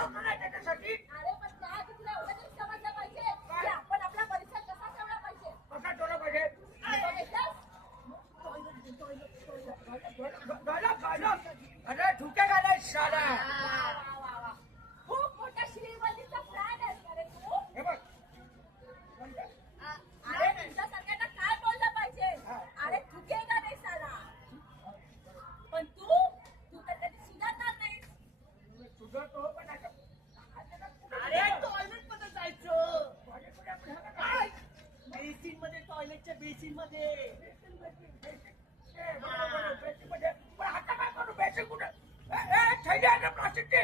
होतो ना त्याच्यासाठी. अरे पण त्याआधी तुला एवढं तरी समजलं पाहिजे की आपण आपला परिसर कसा ठेवला पाहिजे. कसा ठेवला पाहिजे? अरे ठुके घालाय शाळा. खूप मोठा श्रीमंतीचा प्लॅन आहे का रे तू? हे बघ अरे तुमच्या सगळ्यांना काय बोललं पाहिजे? अरे थुकेगा नाही साला. पण तू तर कधी सुधारणार नाहीस. तुझं तो पण आता अरे टॉयलेट मध्ये जायचं. बेसिन मध्ये, टॉयलेटच्या बेसिन मध्ये. पण आता काय करू? बेसिक कुठं? थैली आहे ना प्लास्टिकची.